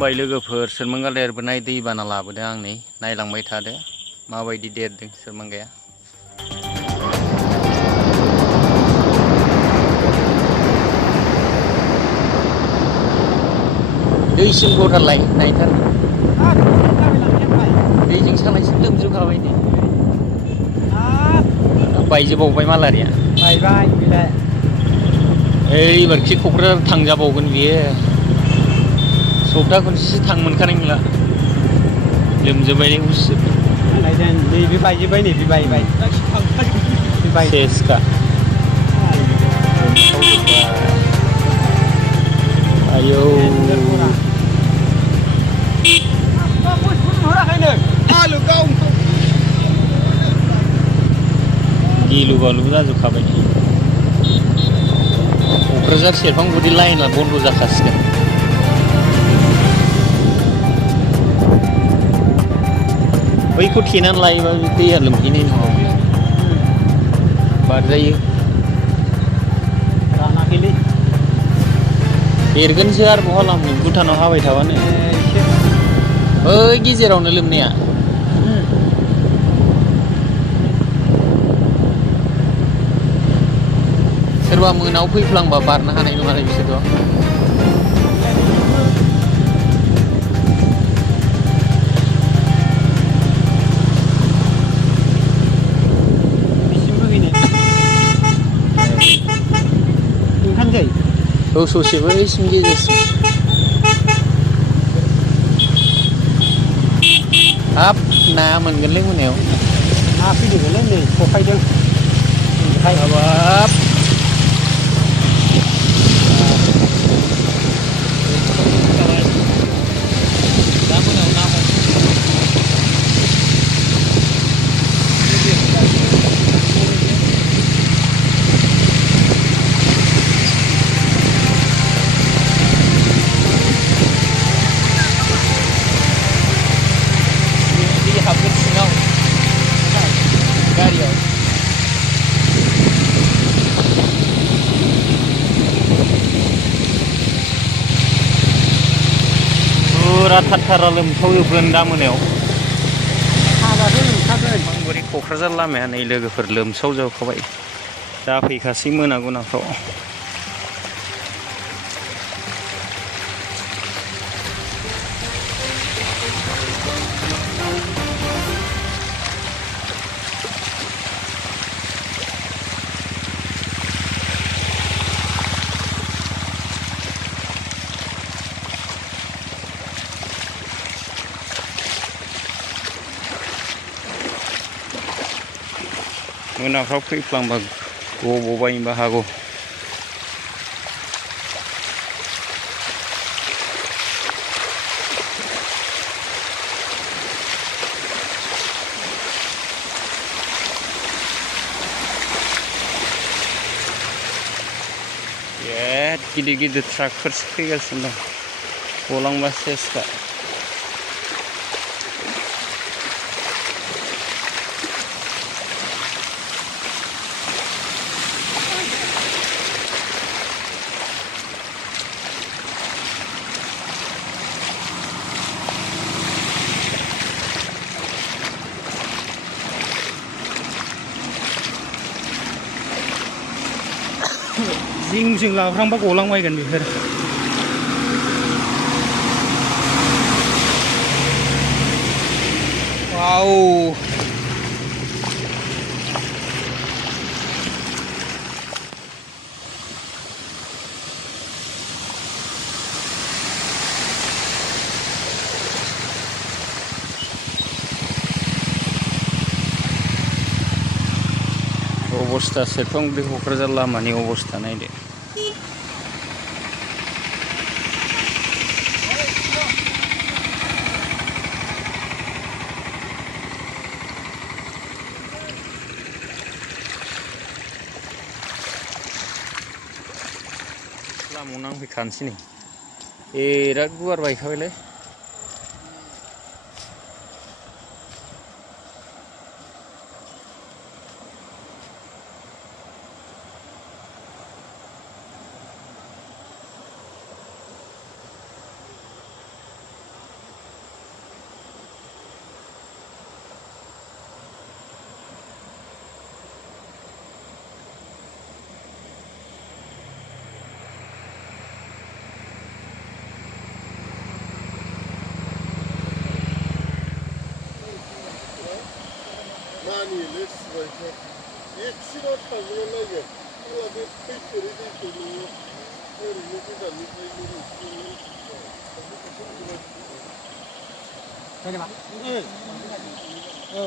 खुलुमबाय लोगोफोर सोरमांगा देरबोनाय दैबाना लाबोदों आं नै नायलांबाय थादो माबायदि देरदों सोरमांगाया। दैसिम गथारलाय नायथार दैजों सालायसो लोमजोबखाबाय नै बायजोबावबाय मालारिया बायबाय गैला एबारखि क'क्राझार थांजाबावगोन बियो सप्ता खनसेसो थां मोनखानाय नंला लोमजोबबाय उसुब नैबे बायजोब्बाय नैबे बायबाय सेसखा आयौ गिलु बालु जाजोबखाबाय क'क्राझार सेरफांगुरि लाइनआ बन्द' जाखासिगोन। बैखौ थेनानै लायोबा दैया लोमहैनाय नङा बारजायो रानाखैलै देरगोनसो आरो बहा लामनो भुटानाव हाबाय थाबानो बै गेजेरावनो लोमनाया सोरबा मोनाव फैफ्लांबा बारनो हानाय नङालै बिसोरथ' औ ससेबो बैसिम गेजेरसिम हाब ना मोनगोनलै मोनायाव ना फैदोंलै नै सफायदों हाबाब दा मोनायाव ना फुरा थार लोमसावजोबगोन दा मोनायाव हाबाथ' लोमखागोन सेरफांगुरि क'क्राझार लामाया नै लोगोफोर लोमसावजोबखाबाय दा फैखासै मोनागुनाफ्राव मोनाफ्राव फैफ्लांबा गब'बायनोबो हागौ बिराद गिदिर गिदिर ट्राकफोरसो फैगासिनो दं गलांबा सेसखा जिंजों लाफ्रांबा गलांबायगोन बेफोर वाव अबस्था सेरफांगुरि क'क्राझार लामानि अबस्था नायदो लामायाव नांफैखानोसै नै बिराद गुवार बायखाबायलै खाथियाव थाङोबा नायगोन अब्ला बे फैफेरै दैखौ नोङो ओरैनो गोजाननिफ्राय जेनेबा औ